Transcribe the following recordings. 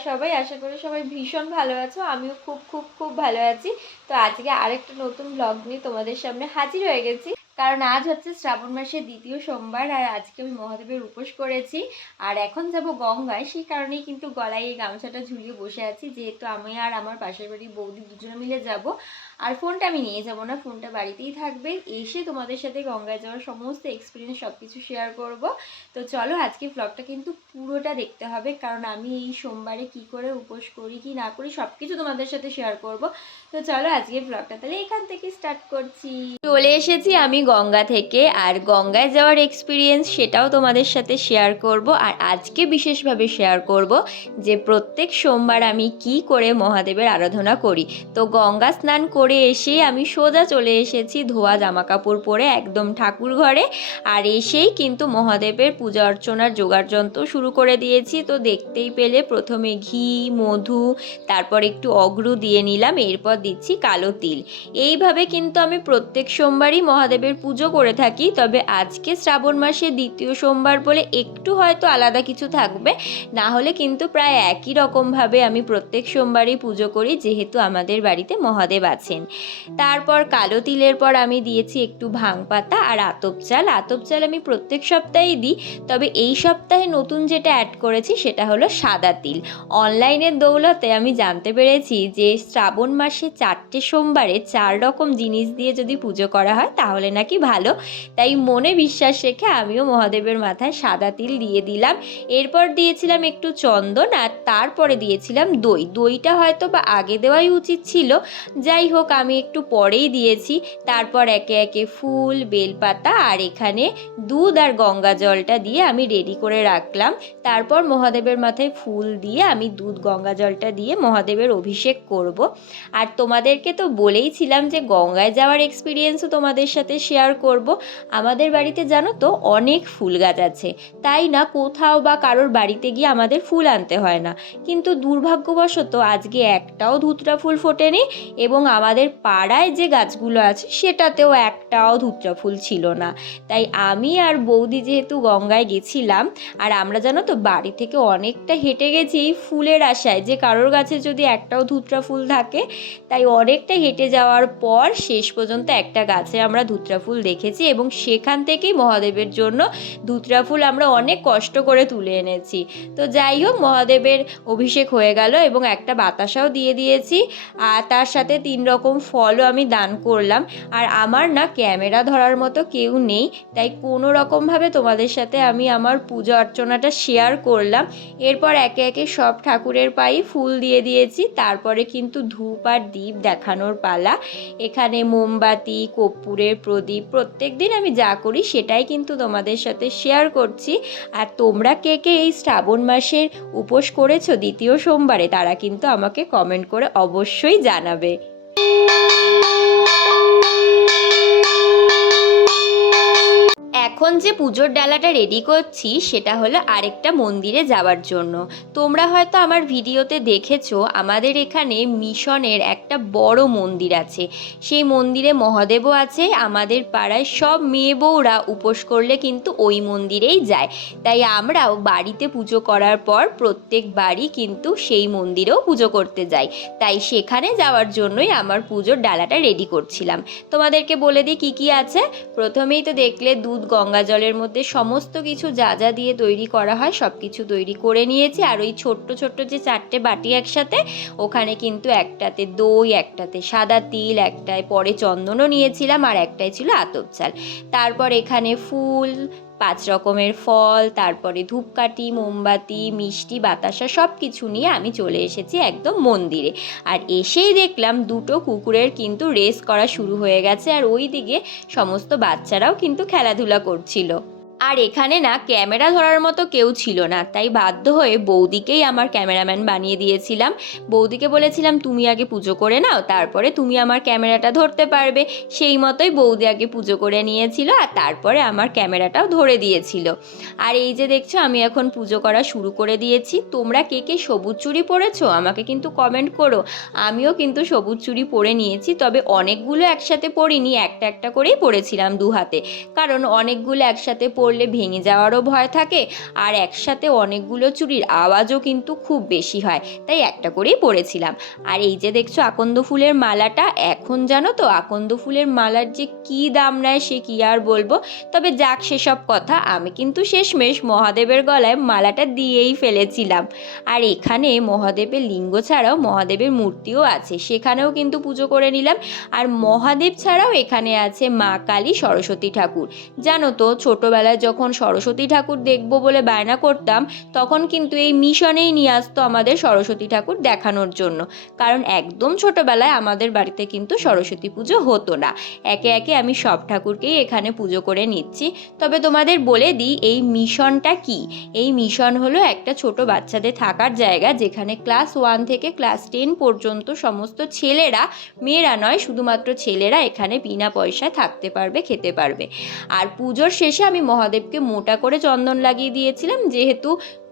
সবাই, আশা করি সবাই ভীষণ ভালো আছো। আমিও খুব খুব খুব ভালো আছি। তো আজকে আরেকটা নতুন ব্লগ নিয়ে তোমাদের সামনে হাজির হয়ে গেছি। কারণ আজ হচ্ছে শ্রাবণ মাসের দ্বিতীয় সোমবার আর আজকে আমি মহাদেবের উপোস করেছি। আর এখন যাব গঙ্গায়, সেই কারণেই কিন্তু গলায় এই গামছাটা ঝুলিয়ে বসে আছি। যেহেতু আমি আর আমার পাশের বাড়ির বৌদি দুজনে মিলে যাব। আর ফোনটা আমি নিয়ে যাব না, ফোনটা বাড়িতেই থাকবে। এসে তোমাদের সাথে গঙ্গায় যাওয়ার সমস্ত এক্সপিরিয়েন্স সব কিছু শেয়ার করব। তো চলো আজকে ব্লগটা কিন্তু পুরোটা দেখতে হবে, কারণ আমি এই সোমবারে কি করে উপোস করি, কি না করি সব কিছু তোমাদের সাথে শেয়ার করব। তো চলো আজকে ব্লগটা তাহলে এখান থেকে স্টার্ট করছি। চলে এসেছি আমি গঙ্গা থেকে আর গঙ্গায় যাওয়ার এক্সপিরিয়েন্স সেটাও তোমাদের সাথে শেয়ার করব। আর আজকে বিশেষভাবে শেয়ার করব যে প্রত্যেক সোমবার আমি কি করে মহাদেবের আরাধনা করি। তো গঙ্গা স্নান করে এসে আমি সোজা চলে এসেছি ধোয়া জামা কাপড় পরে একদম ঠাকুর ঘরে। আর এসেই কিন্তু মহাদেবের পূজা অর্চনার জোগাড় যন্ত্র শুরু করে দিয়েছি। তো দেখতেই পেলে প্রথমে ঘি, মধু, তারপর একটু অগ্রু দিয়ে নিলাম, এরপর দিচ্ছি কালো তিল। এইভাবে কিন্তু আমি প্রত্যেক সোমবারই মহাদেবের পুজো করে থাকি, তবে আজকে শ্রাবণ মাসে দ্বিতীয় সোমবার বলে একটু হয়তো আলাদা কিছু থাকবে। না হলে কিন্তু প্রায় একই রকমভাবে আমি প্রত্যেক সোমবারই পুজো করি, যেহেতু আমাদের বাড়িতে মহাদেব আছেন। তারপর কালো তিলের পর আমি দিয়েছি একটু ভাং পাতা আর আতপ চাল। আতপ চাল আমি প্রত্যেক সপ্তাহেই দিই, তবে এই সপ্তাহে নতুন যেটা অ্যাড করেছি সেটা হলো সাদা তিল। অনলাইনের দৌলতে আমি জানতে পেরেছি যে শ্রাবণ মাসে চারটে সোমবারে চার রকম জিনিস দিয়ে যদি পুজো করা হয়, তাহলে নাকি ভালো? তাই মনে বিশ্বাস রেখে আমিও মহাদেবের মাথায় সাদা তিল দিয়ে দিলাম। এরপর দিয়েছিলাম একটু চন্দন আর তারপরে দিয়েছিলাম দই। দইটা হয়তো বা আগে দেওয়াই উচিত ছিল। যাই হোক, আমি একটু পরেই দিয়েছি। তারপর একে একে ফুল, বেলপাতা আর এখানে দুধ আর গঙ্গা জলটা দিয়ে আমি রেডি করে রাখলাম। তারপর মহাদেবের মাথায় ফুল দিয়ে আমি দুধ, গঙ্গা জলটা দিয়ে মহাদেবের অভিষেক করব। আর তোমাদেরকে তো বলেইছিলাম যে গঙ্গায় যাওয়ার এক্সপিরিয়েন্সও তোমাদের সাথে শেয়ার করব। আমাদের বাড়িতে জানো তো অনেক ফুল গাছ আছে। তাই না কোথাও বা কারোর বাড়িতে গিয়ে আমাদের ফুল আনতে হয় না। কিন্তু দুর্ভাগ্যবশত আজকে একটাও ধুতরা ফুল ফোটেনি এবং আমাদের পাড়ায় যে গাছগুলো আছে সেটাতেও একটাও ধুতরা ফুল ছিল না। তাই আমি আর বৌদি যেহেতু গঙ্গায় গেছিলাম, আর আমরা জানো তো বাড়ি থেকে অনেকটা হেঁটে গেছি এই ফুলের আশায় যে কারোর গাছে যদি একটাও ধুতরা ফুল থাকে, তাই অনেকটা হেঁটে যাওয়ার পর শেষ পর্যন্ত একটা গাছে আমরা ধুতরা ফুল দেখেছি এবং সেখান থেকেই মহাদেবের জন্য ধুতরা ফুল আমরা অনেক কষ্ট করে তুলে এনেছি। তো যাই হোক, মহাদেবের অভিষেক হয়ে গেল এবং একটা বাতাসাও দিয়ে দিয়েছি। আর তার সাথে তিন রকম ফলও আমি দান করলাম। আর আমার না ক্যামেরা ধরার মতো কেউ নেই, তাই কোনো রকমভাবে তোমাদের সাথে আমি আমার পূজা অর্চনাটা শেয়ার করলাম। এরপর একে একে সব ঠাকুরের পায়ে ফুল দিয়ে দিয়েছি। তারপরে কিন্তু ধূপ আর দ্বীপ দেখানোর পালা। এখানে মোমবাতি, কর্পূরের প্রদীপ প্রত্যেক দিন আমি যা করি সেটাই কিন্তু তোমাদের সাথে শেয়ার করছি। আর তোমরা কে কে এই শ্রাবণ মাসের উপোস করেছ দ্বিতীয় সোমবারে তারা কিন্তু আমাকে কমেন্ট করে অবশ্যই জানাবে। এখন যে পুজোর ডালাটা রেডি করছি, সেটা হলো আরেকটা মন্দিরে যাওয়ার জন্য। তোমরা হয়তো আমার ভিডিওতে দেখেছ, আমাদের এখানে মিশনের একটা বড় মন্দির আছে। সেই মন্দিরে মহাদেবও আছে, আমাদের পাড়ায় সব মেয়ে বউরা উপোস করলে কিন্তু ওই মন্দিরেই যায়। তাই আমরাও বাড়িতে পুজো করার পর প্রত্যেক বাড়ি কিন্তু সেই মন্দিরেও পুজো করতে যাই। তাই সেখানে যাওয়ার জন্যই আমার পুজোর ডালাটা রেডি করছিলাম। তোমাদেরকে বলে দিই কী কী আছে। প্রথমেই তো দেখলে দুধ, গঙ্গা জলের মধ্যে সমস্ত কিছু যা যা দিয়ে তৈরি করা হয় সব কিছু তৈরি করে নিয়েছি। আর ওই ছোট্ট ছোট্ট যে চারটে বাটি একসাথে, ওখানে কিন্তু একটাতে দই, একটাতে সাদা তিল, একটায় পরে চন্দনও নিয়েছিলাম আর একটাই ছিল আতপ চাল। তারপর এখানে ফুল পাঁচ রকমের ফল, তারপরে ধূপকাঠি, মোমবাতি, মিষ্টি, বাতাসা সব কিছু নিয়ে আমি চলে এসেছি একদম মন্দিরে। আর এসেই দেখলাম দুটো কুকুরের কিন্তু রেস করা শুরু হয়ে গেছে, আর ওই দিকে সমস্ত বাচ্চারাও কিন্তু খেলাধুলা করছিল। আর এখানে না ক্যামেরা ধরার মতো কেউ ছিল না, তাই বাধ্য হয়ে বৌদিকেই আমার ক্যামেরাম্যান বানিয়ে দিয়েছিলাম। বৌদিকে বলেছিলাম, তুমি আগে পুজো করে নাও, তারপরে তুমি আমার ক্যামেরাটা ধরতে পারবে। সেই মতোই বৌদি আগে পুজো করে নিয়েছিল আর তারপরে আমার ক্যামেরাটাও ধরে দিয়েছিল। আর এই যে দেখছ, আমি এখন পুজো করা শুরু করে দিয়েছি। তোমরা কে কে সবুজ চুড়ি পরেছো, আমাকে কিন্তু কমেন্ট করো। আমিও কিন্তু সবুজ চুড়ি পরে নিয়েছি, তবে অনেকগুলো একসাথে পরিনি, একটা একটা করেই পরেছিলাম দু হাতে কারণ অনেকগুলো একসাথে পরলে পড়লে ভেঙে যাওয়ারও ভয় থাকে আর একসাথে অনেকগুলো চুড়ির আওয়াজও কিন্তু খুব বেশি হয়, তাই একটা করেই পরেছিলাম আর এই যে দেখছ আকন্দ ফুলের মালাটা, এখন জানো তো আকন্দ ফুলের মালার যে কী দাম নেয় সে কী আর বলব? তবে যাক সেসব কথা, আমি কিন্তু শেষমেশ মহাদেবের গলায় মালাটা দিয়েই ফেলেছিলাম। আর এখানে মহাদেবের লিঙ্গ ছাড়াও মহাদেবের মূর্তিও আছে, সেখানেও কিন্তু পুজো করে নিলাম। আর মহাদেব ছাড়াও এখানে আছে মা কালী সরস্বতী ঠাকুর। জানো তো ছোটোবেলায় যখন সরস্বতী ঠাকুর দেখব বলে বায়না করতাম, তখন কিন্তু এই মিশনেই নিয়ে আসতো আমাদের সরস্বতী ঠাকুর দেখানোর জন্য। কারণ একদম ছোটোবেলায় আমাদের বাড়িতে কিন্তু সরস্বতী পুজো হতো না। একে একে আমি সব ঠাকুরকেই এখানে পুজো করে নিচ্ছি। তবে তোমাদের বলে দিই, এই মিশনটা কি? এই মিশন হলো একটা ছোট বাচ্চাদের থাকার জায়গা, যেখানে ক্লাস ওয়ান থেকে ক্লাস টেন পর্যন্ত সমস্ত ছেলেরা, মেয়েরা নয়, শুধুমাত্র ছেলেরা এখানে বিনা পয়সায় থাকতে পারবে, খেতে পারবে। আর পুজোর শেষে আমি মহাদেবকে মোটা করে চন্দন লাগিয়ে দিয়েছিলাম, যেহেতু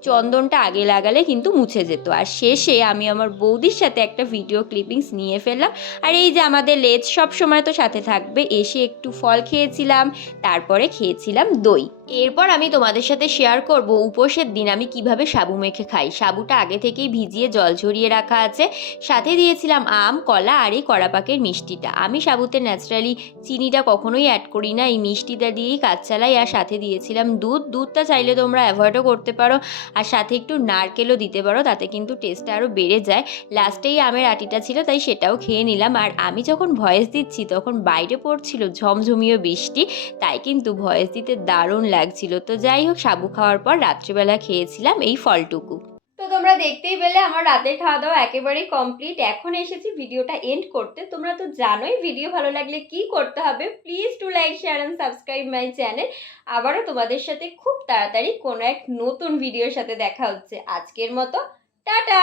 চন্দনটা আগে লাগালে কিন্তু মুছে যেত। আর শেষে আমি আমার বৌদির সাথে একটা ভিডিও ক্লিপিংস নিয়ে ফেললাম। আর এই যে আমাদের লেজ সব সময় তো সাথে থাকবে, এসে একটু ফল খেয়েছিলাম, তারপরে খেয়েছিলাম দই। এরপর আমি তোমাদের সাথে শেয়ার করব উপোসের দিন আমি কীভাবে সাবু মেখে খাই। সাবুটা আগে থেকেই ভিজিয়ে জল ঝরিয়ে রাখা আছে। সাথে দিয়েছিলাম আম, কলা আর এই কড়াপাকের মিষ্টিটা। আমি সাবুতে ন্যাচারালি চিনিটা কখনোই অ্যাড করি না। এই মিষ্টিটা দিয়েই কাজ চালাই। আর সাথে দিয়েছিলাম দুধ। দুধটা চাইলে তোমরা অ্যাভয়েডও করতে পারো। আর সাথে একটু নারকেলও দিতে পারো। তাতে কিন্তু টেস্টটা আরও বেড়ে যায়। লাস্টেই আমের আটিটা ছিল, তাই সেটাও খেয়ে নিলাম। আর আমি যখন ভয়েস দিচ্ছি, তখন বাইরে পড়ছিল ঝমঝমিয়ে বৃষ্টি। তাই কিন্তু ভয়েস দিতে দারুণ লাগছিল। তো যাই হোক, সাবু খাওয়ার পর রাত্রিবেলা খেয়েছিলাম এই ফলটুকু। তো তোমরা দেখতেই পেলে আমার রাতের খাওয়া দাওয়া একেবারেই কমপ্লিট। এখন এসেছি ভিডিওটা এন্ড করতে। তোমরা তো জানোই ভিডিও ভালো লাগলে কি করতে হবে। Please to like share and subscribe my channel আবারও তোমাদের সাথে খুব তাড়াতাড়ি কোনো এক নতুন ভিডিওর সাথে দেখা হচ্ছে। আজকের মতো, টাটা!